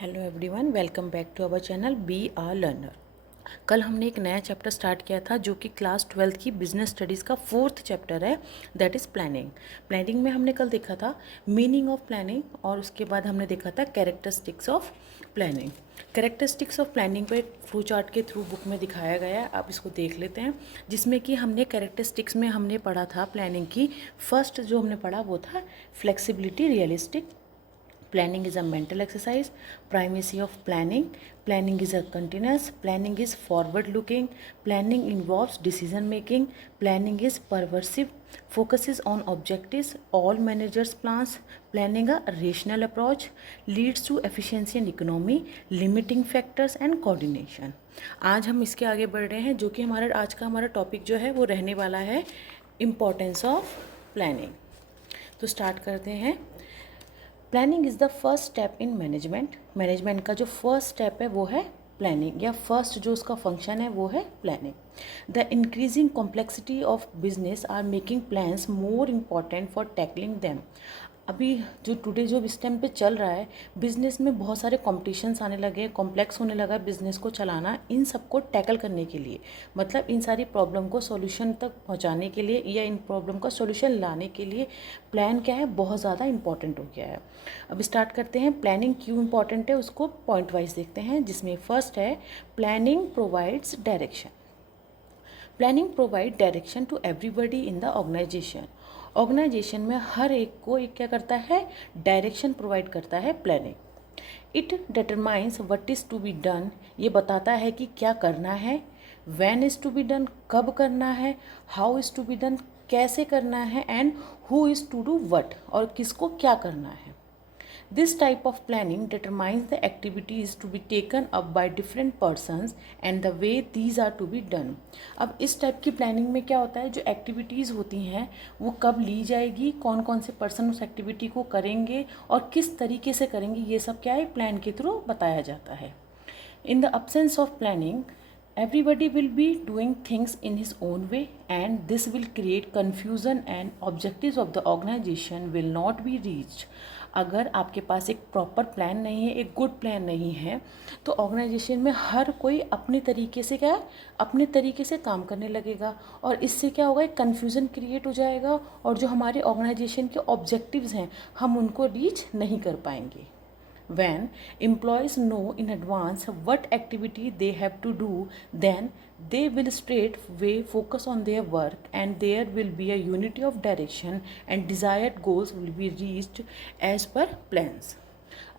Hello everyone, welcome back to our channel B R learner. कल हमने एक नया चैप्टर स्टार्ट किया था जो कि क्लास 12 की बिजनेस स्टडीज़ का 4th चैप्टर है, दैट इज़ प्लानिंग। प्लानिंग में हमने कल देखा था मीनिंग ऑफ प्लानिंग और उसके बाद हमने देखा था characteristics of planning. Characteristics of planning को एक फ्लो चार्ट के थ्रू बुक में दिखाया गया है, आप इसको देख लेते हैं। जिसमें कि हमने कैरेक्टरिस्टिक्स में हमने पढ़ा था प्लानिंग की फर्स्ट जो हमने पढ़ा वो था flexibility, realistic. Planning is a mental exercise. Primacy of planning. Planning is a continuous. Planning is forward looking. Planning involves decision making. Planning is pervasive. Focuses on objectives. All managers plans. Planning a rational approach leads to efficiency and economy. Limiting factors and coordination. आज हम इसके आगे बढ़ रहे हैं जो कि आज का हमारा टॉपिक जो है वो रहने वाला है इम्पोर्टेंस ऑफ प्लानिंग। तो स्टार्ट करते हैं। Planning is the first step in management. Management का जो फर्स्ट स्टेप है वो है प्लानिंग, या फर्स्ट जो उसका फंक्शन है वो है planning. The increasing complexity of business are making plans more important for tackling them. अभी जो टुडे जो इस टाइम पे चल रहा है, बिज़नेस में बहुत सारे कॉम्पिटिशन्स आने लगे हैं, कॉम्प्लेक्स होने लगा बिज़नेस को चलाना। इन सबको टैकल करने के लिए, मतलब इन सारी प्रॉब्लम को सॉल्यूशन तक पहुंचाने के लिए या इन प्रॉब्लम का सॉल्यूशन लाने के लिए प्लान क्या है, बहुत ज़्यादा इंपॉर्टेंट हो गया है। अब स्टार्ट करते हैं प्लानिंग क्यों इंपॉर्टेंट है उसको पॉइंट वाइज देखते हैं, जिसमें फर्स्ट है planning provides direction. Planning provide direction to everybody in the organisation. Organisation में हर एक को एक क्या करता है, डायरेक्शन प्रोवाइड करता है planning. It determines what is to be done, ये बताता है कि क्या करना है। When is to be done, कब करना है। How is to be done, कैसे करना है। And who is to do what, और किसको क्या करना है। This type of planning determines the activities to be taken up by different persons and the way these are to be done. अब इस टाइप की प्लानिंग में क्या होता है, जो एक्टिविटीज़ होती हैं वो कब ली जाएगी, कौन कौन से पर्सन उस एक्टिविटी को करेंगे और किस तरीके से करेंगे, ये सब क्या है प्लान के थ्रू बताया जाता है। In the absence of planning, everybody will be doing things in his own way and this will create confusion and objectives of the organization will not be reached. अगर आपके पास एक प्रॉपर प्लान नहीं है, एक good plan नहीं है, तो organisation में हर कोई अपने तरीके से क्या है, अपने तरीके से काम करने लगेगा और इससे क्या होगा, एक कन्फ्यूज़न क्रिएट हो जाएगा और जो हमारे ऑर्गेनाइजेशन के ऑब्जेक्टिव्स हैं हम उनको रीच नहीं कर पाएंगे। When employees know in advance what activity they have to do, then they will straightway focus on their work and there will be a unity of direction and desired goals will be reached as per plans.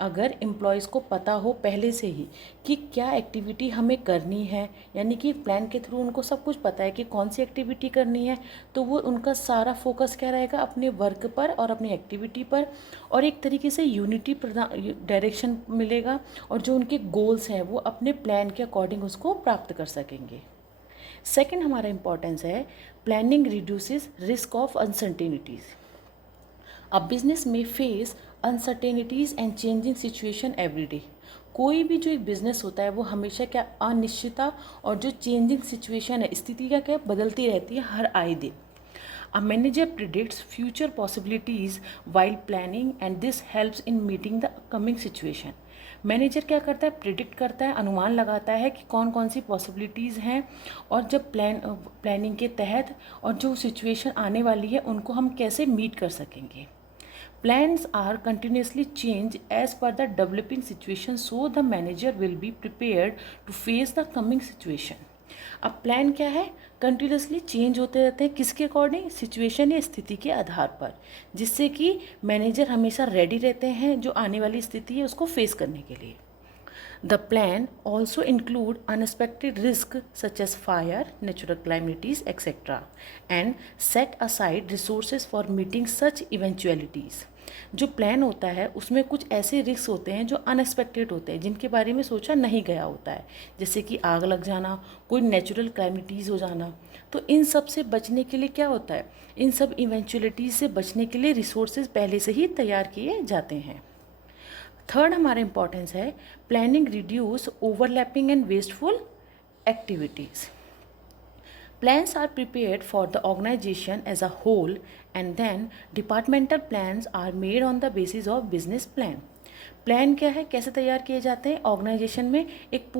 अगर employees को पता हो पहले से ही कि क्या activity हमें करनी है, यानी कि प्लान के थ्रू उनको सब कुछ पता है कि कौन सी एक्टिविटी करनी है, तो वो उनका सारा फोकस क्या रहेगा, अपने वर्क पर और अपनी एक्टिविटी पर, और एक तरीके से यूनिटी डायरेक्शन मिलेगा और जो उनके गोल्स हैं वो अपने प्लान के अकॉर्डिंग उसको प्राप्त कर सकेंगे। सेकेंड हमारा इम्पोर्टेंस है planning reduces risk of uncertainties. अब बिजनेस में face uncertainties and changing situation every day. कोई भी जो एक बिज़नेस होता है वो हमेशा क्या अनिश्चितता और जो चेंजिंग सिचुएशन है, स्थिति क्या बदलती रहती है हर आए दिन। A manager predicts future possibilities while planning and this helps in meeting the coming situation. Manager क्या करता है, प्रिडिक्ट करता है, अनुमान लगाता है कि कौन कौन सी पॉसिबिलिटीज़ हैं और जब प्लानिंग के तहत और जो सिचुएशन आने वाली है उनको हम कैसे मीट कर सकेंगे। Plans are continuously changed as per the developing situation so the manager will be prepared to face the coming situation. अब प्लान क्या है, कंटिन्यूसली चेंज होते रहते हैं, किसके अकॉर्डिंग, सिचुएशन या स्थिति के आधार पर, जिससे कि मैनेजर हमेशा रेडी रहते हैं जो आने वाली स्थिति है उसको फेस करने के लिए। The plan also include unexpected risk such as fire, natural calamities, etc. and set aside resources for meeting such eventualities. जो प्लान होता है उसमें कुछ ऐसे रिस्क होते हैं जो अनएक्सपेक्टेड होते हैं, जिनके बारे में सोचा नहीं गया होता है, जैसे कि आग लग जाना, कोई नेचुरल कैलेमिटीज़ हो जाना। तो इन सब से बचने के लिए क्या होता है, इन सब इवेंचुअलिटीज़ से बचने के लिए रिसोर्सेज पहले से ही तैयार किए जाते हैं। थर्ड हमारा इंपॉर्टेंस है planning reduce overlapping and wasteful activities. Plans are prepared for the organization as a whole and then departmental plans are made on the basis of business plan. Plan क्या है, कैसे तैयार किए जाते हैं? ऑर्गेनाइजेशन में एक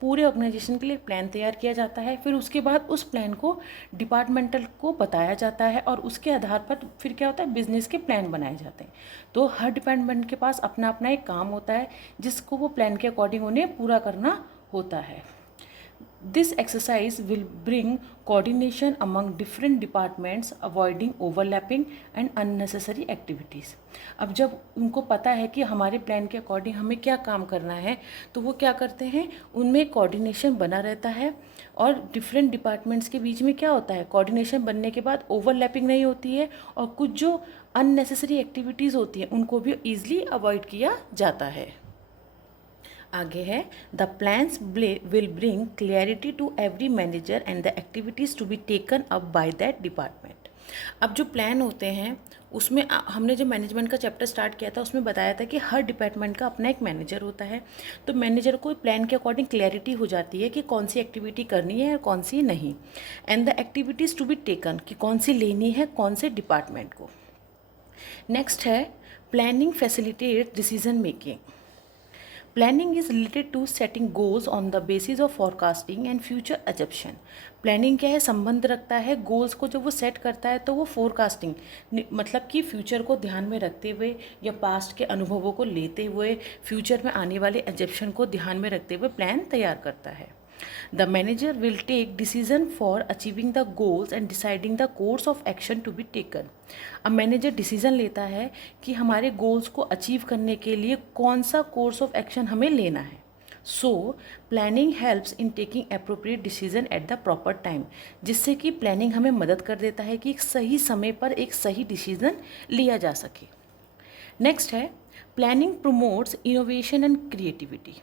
पूरे ऑर्गेनाइजेशन के लिए प्लान तैयार किया जाता है, फिर उसके बाद उस प्लान को डिपार्टमेंटल को बताया जाता है और उसके आधार पर फिर क्या होता है, बिजनेस के प्लान बनाए जाते हैं। तो हर डिपार्टमेंट के पास अपना अपना एक काम होता है जिसको वो प्लान के अकॉर्डिंग उन्हें पूरा करना होता है। This exercise will bring coordination among different departments, avoiding overlapping and unnecessary activities. अब जब उनको पता है कि हमारे प्लान के अकॉर्डिंग हमें क्या काम करना है, तो वो क्या करते हैं, उनमें कोऑर्डिनेशन बना रहता है और डिफरेंट डिपार्टमेंट्स के बीच में क्या होता है, कोऑर्डिनेशन बनने के बाद ओवरलैपिंग नहीं होती है और कुछ जो अननेसेसरी एक्टिविटीज़ होती हैं उनको भी ईजिली अवॉइड किया जाता है। आगे है, the plans will bring clarity to every manager and the activities to be taken up by that department. अब जो प्लान होते हैं उसमें हमने जो मैनेजमेंट का चैप्टर स्टार्ट किया था उसमें बताया था कि हर डिपार्टमेंट का अपना एक मैनेजर होता है। तो मैनेजर को प्लान के अकॉर्डिंग क्लैरिटी हो जाती है कि कौन सी एक्टिविटी करनी है और कौन सी नहीं, and the activities to be taken कि कौन सी लेनी है कौन से डिपार्टमेंट को। नेक्स्ट है, planning facilitate decision making. Planning is related to setting goals on the basis of forecasting and future assumption. Planning क्या है, संबंध रखता है गोल्स को। जब वो सेट करता है तो वो फोरकास्टिंग मतलब कि फ्यूचर को ध्यान में रखते हुए या पास्ट के अनुभवों को लेते हुए फ्यूचर में आने वाले एजप्शन को ध्यान में रखते हुए प्लान तैयार करता है। The manager will take decision for achieving the goals and deciding the course of action to be taken. अब मैनेजर डिसीजन लेता है कि हमारे गोल्स को अचीव करने के लिए कौन सा कोर्स ऑफ एक्शन हमें लेना है। So planning helps in taking appropriate decision at the proper time, जिससे कि प्लानिंग हमें मदद कर देता है कि एक सही समय पर एक सही डिसीजन लिया जा सके। नेक्स्ट है, planning promotes innovation and creativity.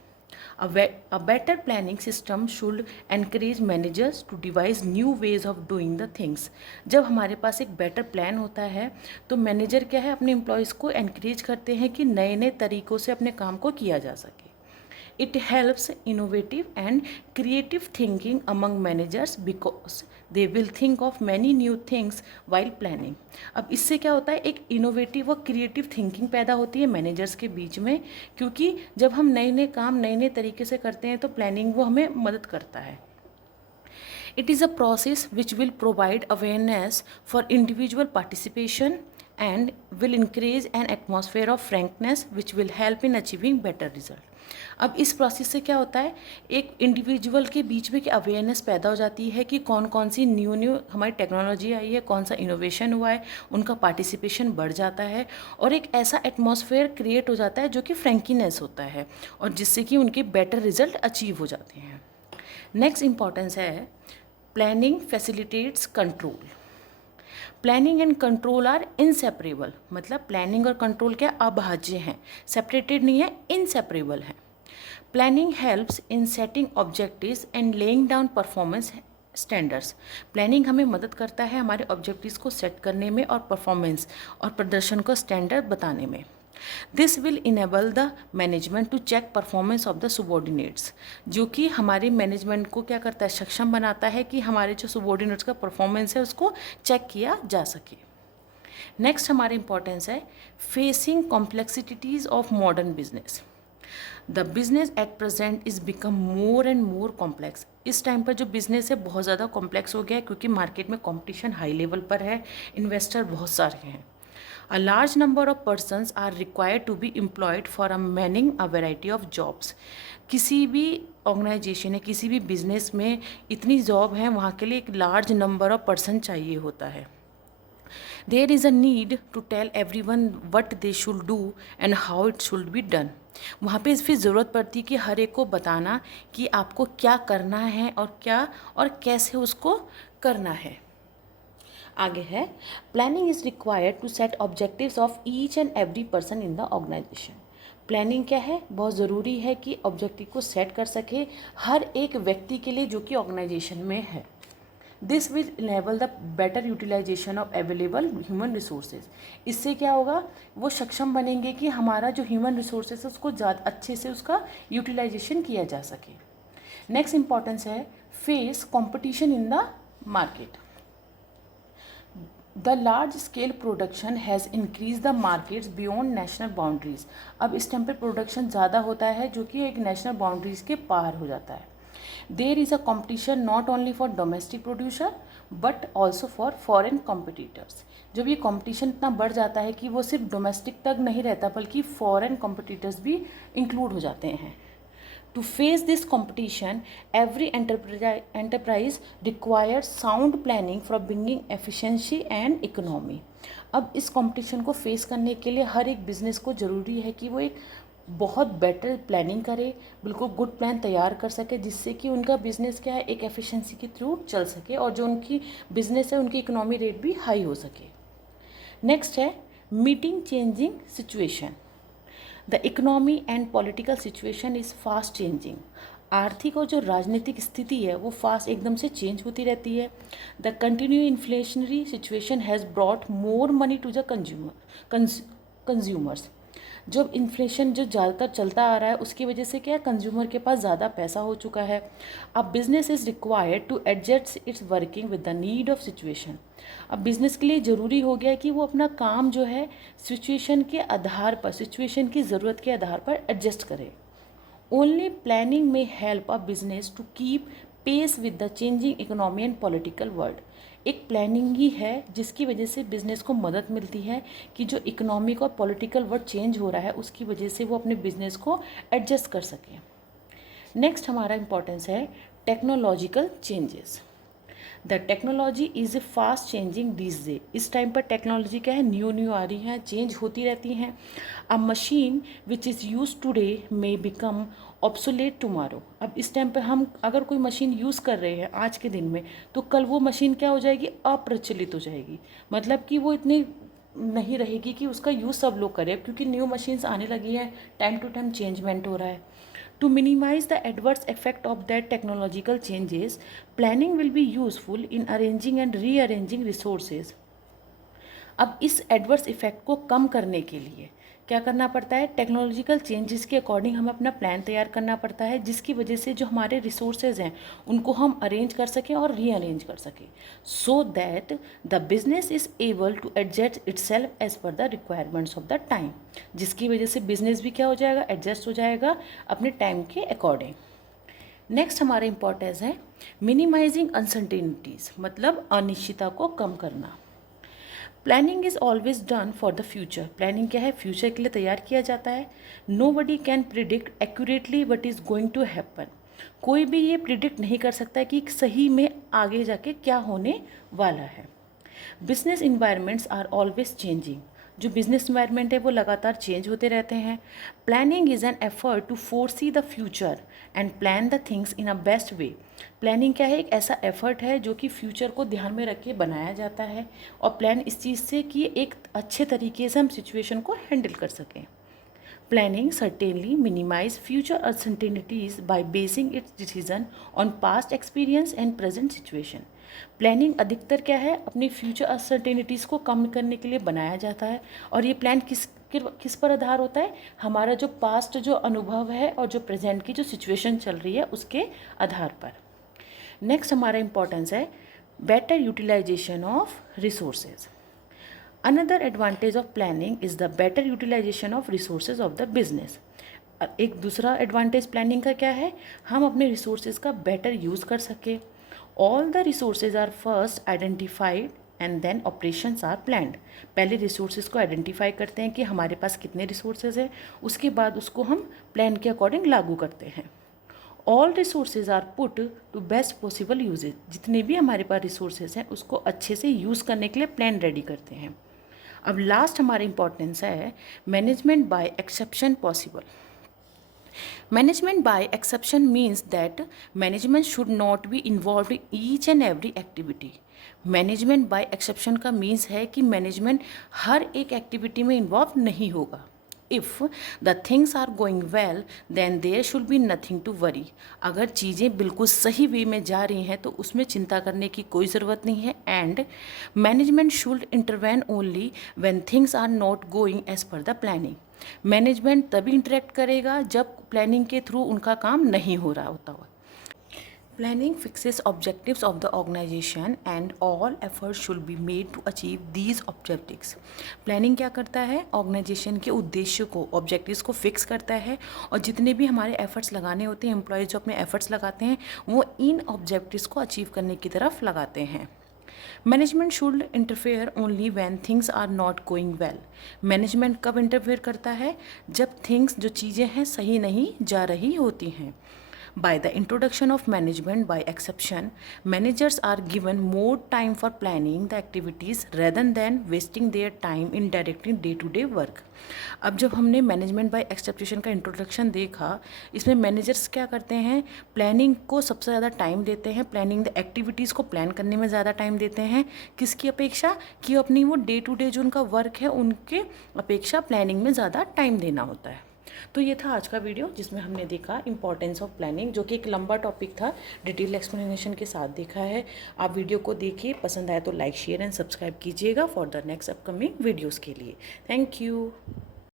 A better planning system should encourage managers to devise new ways of doing the things. जब हमारे पास एक बेटर प्लान होता है तो मैनेजर क्या है, अपने एम्प्लॉयज़ को एनकरेज करते हैं कि नए नए तरीक़ों से अपने काम को किया जा सके. It helps innovative and creative thinking among managers because they will think of many new things while planning. अब इससे क्या होता है, एक इनोवेटिव और क्रिएटिव थिंकिंग पैदा होती है मैनेजर्स के बीच में, क्योंकि जब हम नए नए काम नए नए तरीके से करते हैं तो प्लानिंग वो हमें मदद करता है. It is a process which will provide awareness for individual participation and will encourage an atmosphere of frankness which will help in achieving better result. अब इस प्रोसेस से क्या होता है, एक इंडिविजुअल के बीच में कि अवेयरनेस पैदा हो जाती है कि कौन कौन सी न्यू हमारी टेक्नोलॉजी आई है, कौन सा इनोवेशन हुआ है, उनका पार्टिसिपेशन बढ़ जाता है और एक ऐसा एटमॉस्फेयर क्रिएट हो जाता है जो कि फ्रेंकीनेस होता है और जिससे कि उनके बेटर रिजल्ट अचीव हो जाते हैं. नेक्स्ट इंपॉर्टेंस है, planning facilitates control. Planning and control are inseparable. मतलब प्लानिंग और कंट्रोल क्या अभाज्य हैं, सेपरेटेड नहीं है, इनसेपरेबल हैं. Planning helps in setting objectives and laying down performance standards. Planning हमें मदद करता है हमारे ऑब्जेक्टिव्स को सेट करने में और परफॉर्मेंस और प्रदर्शन को स्टैंडर्ड बताने में. This will enable the management to check performance of the subordinates, जो कि हमारे मैनेजमेंट को क्या करता है, सक्षम बनाता है कि हमारे जो सुबॉर्डिनेट्स का परफॉर्मेंस है उसको चेक किया जा सके. नेक्स्ट हमारे इंपॉर्टेंस है, facing complexities of modern business. The business at present is become more and more complex. इस टाइम पर जो बिज़नेस है बहुत ज़्यादा कॉम्प्लेक्स हो गया है क्योंकि मार्केट में कॉम्पिटिशन हाई लेवल पर है, इन्वेस्टर बहुत सारे हैं. A large number of persons are required to be employed for a manning a variety of jobs. किसी भी ऑर्गेनाइजेशन है, किसी भी बिजनेस में इतनी जॉब है, वहाँ के लिए एक लार्ज नंबर ऑफ पर्सन चाहिए होता है. There is a need to tell everyone what they should do and how it should be done. वहाँ पे फिर ज़रूरत पड़ती है कि हर एक को बताना कि आपको क्या करना है और क्या और कैसे उसको करना है. आगे है, planning is required to set objectives of each and every person in the organisation. Planning क्या है, बहुत ज़रूरी है कि ऑब्जेक्टिव को सेट कर सके हर एक व्यक्ति के लिए जो कि ऑर्गेनाइजेशन में है. This will enable the better utilisation of available human resources. इससे क्या होगा, वो सक्षम बनेंगे कि हमारा जो ह्यूमन रिसोर्सेज है उसको ज़्यादा अच्छे से उसका यूटिलाइजेशन किया जा सके. नेक्स्ट इंपॉर्टेंस है, face competition in the market. The large scale production has increase the markets beyond national boundaries. अब इस टाइम पे प्रोडक्शन ज़्यादा होता है जो कि एक नेशनल बाउंड्रीज के पार हो जाता है। There is a competition not only for domestic producer but also for foreign competitors. जब ये कॉम्पिटिशन इतना बढ़ जाता है कि वो सिर्फ डोमेस्टिक तक नहीं रहता बल्कि फॉरेन कॉम्पिटिटर्स भी इंक्लूड हो जाते हैं। To face this competition, every enterprise requires sound planning for bringing efficiency and economy. अब इस कंपटीशन को फेस करने के लिए हर एक बिजनेस को ज़रूरी है कि वो एक बहुत बेटर प्लानिंग करे, बिल्कुल गुड प्लान तैयार कर सके जिससे कि उनका बिजनेस क्या है एक एफिशिएंसी के थ्रू चल सके और जो उनकी बिजनेस है उनकी इकोनॉमी रेट भी हाई हो सके। नेक्स्ट है meeting changing situation. The economy and political situation is fast changing. आर्थिक और जो राजनीतिक स्थिति है वो फास्ट एकदम से चेंज होती रहती है। The continue inflationary situation has brought more money to the consumers. जब इन्फ्लेशन जो ज़्यादातर चलता आ रहा है उसकी वजह से क्या है कंज्यूमर के पास ज़्यादा पैसा हो चुका है। अब business is required to adjust its working with the need of situation. अब बिज़नेस के लिए ज़रूरी हो गया कि वो अपना काम जो है सिचुएशन के आधार पर, सिचुएशन की ज़रूरत के आधार पर एडजस्ट करे। ओनली प्लानिंग में help a business to keep pace with the changing economy and political world. एक प्लानिंग ही है जिसकी वजह से बिज़नेस को मदद मिलती है कि जो इकोनॉमिक और पॉलिटिकल वर्ल्ड चेंज हो रहा है उसकी वजह से वो अपने बिज़नेस को एडजस्ट कर सकें। नेक्स्ट हमारा इम्पोर्टेंस है technological changes. The technology is fast changing this day. इस टाइम पर टेक्नोलॉजी क्या है न्यू आ रही हैं, चेंज होती रहती हैं। अ machine which is use today may become obsolete tomorrow. अब इस टाइम पे हम अगर कोई मशीन यूज़ कर रहे हैं आज के दिन में तो कल वो मशीन क्या हो जाएगी अप्रचलित हो जाएगी, मतलब कि वो इतनी नहीं रहेगी कि उसका यूज़ सब लोग करें क्योंकि न्यू मशीन्स आने लगी हैं, टाइम टू टाइम चेंजमेंट हो रहा है। To minimize the adverse effect of that technological changes, planning will be useful in arranging and rearranging resources. अब इस एडवर्स इफेक्ट को कम करने के लिए क्या करना पड़ता है टेक्नोलॉजिकल चेंजेस के अकॉर्डिंग हमें अपना प्लान तैयार करना पड़ता है जिसकी वजह से जो हमारे रिसोर्सेज हैं उनको हम अरेंज कर सकें और रीअरेंज कर सकें so that the business is able to adjust itself as per the requirements of the time, जिसकी वजह से बिजनेस भी क्या हो जाएगा एडजस्ट हो जाएगा अपने टाइम के अकॉर्डिंग। नेक्स्ट हमारा इंपॉर्टेंस है मिनिमाइजिंग अनसर्टेनिटीज़, मतलब अनिश्चितता को कम करना। Planning is always done for the future. Planning क्या है फ्यूचर के लिए तैयार किया जाता है। Nobody can predict accurately what is going to happen. कोई भी ये प्रिडिक्ट नहीं कर सकता कि सही में आगे जाके क्या होने वाला है। Business environments are always changing. जो बिजनेस इन्वायरमेंट है वो लगातार चेंज होते रहते हैं। Planning is an effort to foresee the future and plan the things in a best way. Planning क्या है एक ऐसा एफर्ट है जो कि फ्यूचर को ध्यान में रख के बनाया जाता है और प्लान इस चीज़ से कि एक अच्छे तरीके से हम सिचुएशन को हैंडल कर सकें। Planning certainly minimise future uncertainties by basing its decision on past experience and present situation. Planning अधिकतर क्या है अपनी फ्यूचर अनसर्टेनिटीज़ को कम करने के लिए बनाया जाता है और ये प्लान किस पर आधार होता है हमारा जो पास्ट जो अनुभव है और जो प्रेजेंट की जो सिचुएशन चल रही है उसके आधार पर। नेक्स्ट हमारा इंपॉर्टेंस है better utilisation of resources. Another advantage of planning is the better utilisation of resources of the business. एक दूसरा एडवांटेज प्लानिंग का क्या है हम अपने रिसोर्सेज का बेटर यूज़ कर सकें। All the resources are first identified and then operations are planned. पहले रिसोर्सेज को आइडेंटिफाई करते हैं कि हमारे पास कितने रिसोर्सेज हैं, उसके बाद उसको हम प्लान के अकॉर्डिंग लागू करते हैं। All resources are put to best possible usages. जितने भी हमारे पास रिसोर्सेज हैं उसको अच्छे से यूज़ करने के लिए प्लान रेडी करते हैं। अब लास्ट हमारा इंपॉर्टेंस है management by exception possible. Management by exception means that management should not be involve in each and every activity. Management by exception का मीन्स है कि मैनेजमेंट हर एक एक्टिविटी में इन्वॉल्व नहीं होगा। If the things are going well then there should be nothing to worry. अगर चीज़ें बिल्कुल सही वे में जा रही हैं तो उसमें चिंता करने की कोई ज़रूरत नहीं है। And management should intervene only when things are not going as per the planning. Management तभी इंटरेक्ट करेगा जब प्लानिंग के थ्रू उनका काम नहीं हो रहा होता हुआ। Planning fixes objectives of the organization and all efforts should be made to achieve these objectives. Planning क्या करता है, ऑर्गेनाइजेशन के उद्देश्य को, ऑब्जेक्टिव्स को फिक्स करता है और जितने भी हमारे एफर्ट्स लगाने होते हैं, एम्प्लॉयज़ जो अपने एफर्ट्स लगाते हैं वो इन ऑब्जेक्टिव्स को अचीव करने की तरफ लगाते हैं. Management should interfere only when things are not going well. Management कब इंटरफेयर करता है, जब थिंग्स, जो चीज़ें हैं, सही नहीं जा रही होती हैं. By the introduction of management by exception, managers are given more time for planning the activities rather than wasting their time in directing day-to-day work. अब जब हमने मैनेजमेंट बाय एक्सेप्शन का इंट्रोडक्शन देखा, इसमें मैनेजर्स क्या करते हैं, प्लानिंग को सबसे ज़्यादा टाइम देते हैं, प्लानिंग द एक्टिविटीज़ को प्लान करने में ज़्यादा टाइम देते हैं. किसकी अपेक्षा, कि अपनी वो डे टू डे जो उनका वर्क है उनके अपेक्षा प्लानिंग में ज़्यादा टाइम देना होता है. तो ये था आज का वीडियो जिसमें हमने देखा इंपॉर्टेंस ऑफ प्लानिंग, जो कि एक लंबा टॉपिक था, डिटेल एक्सप्लेनेशन के साथ देखा है. आप वीडियो को देखिए, पसंद आए तो लाइक शेयर एंड सब्सक्राइब कीजिएगा for the next upcoming videos के लिए. Thank you.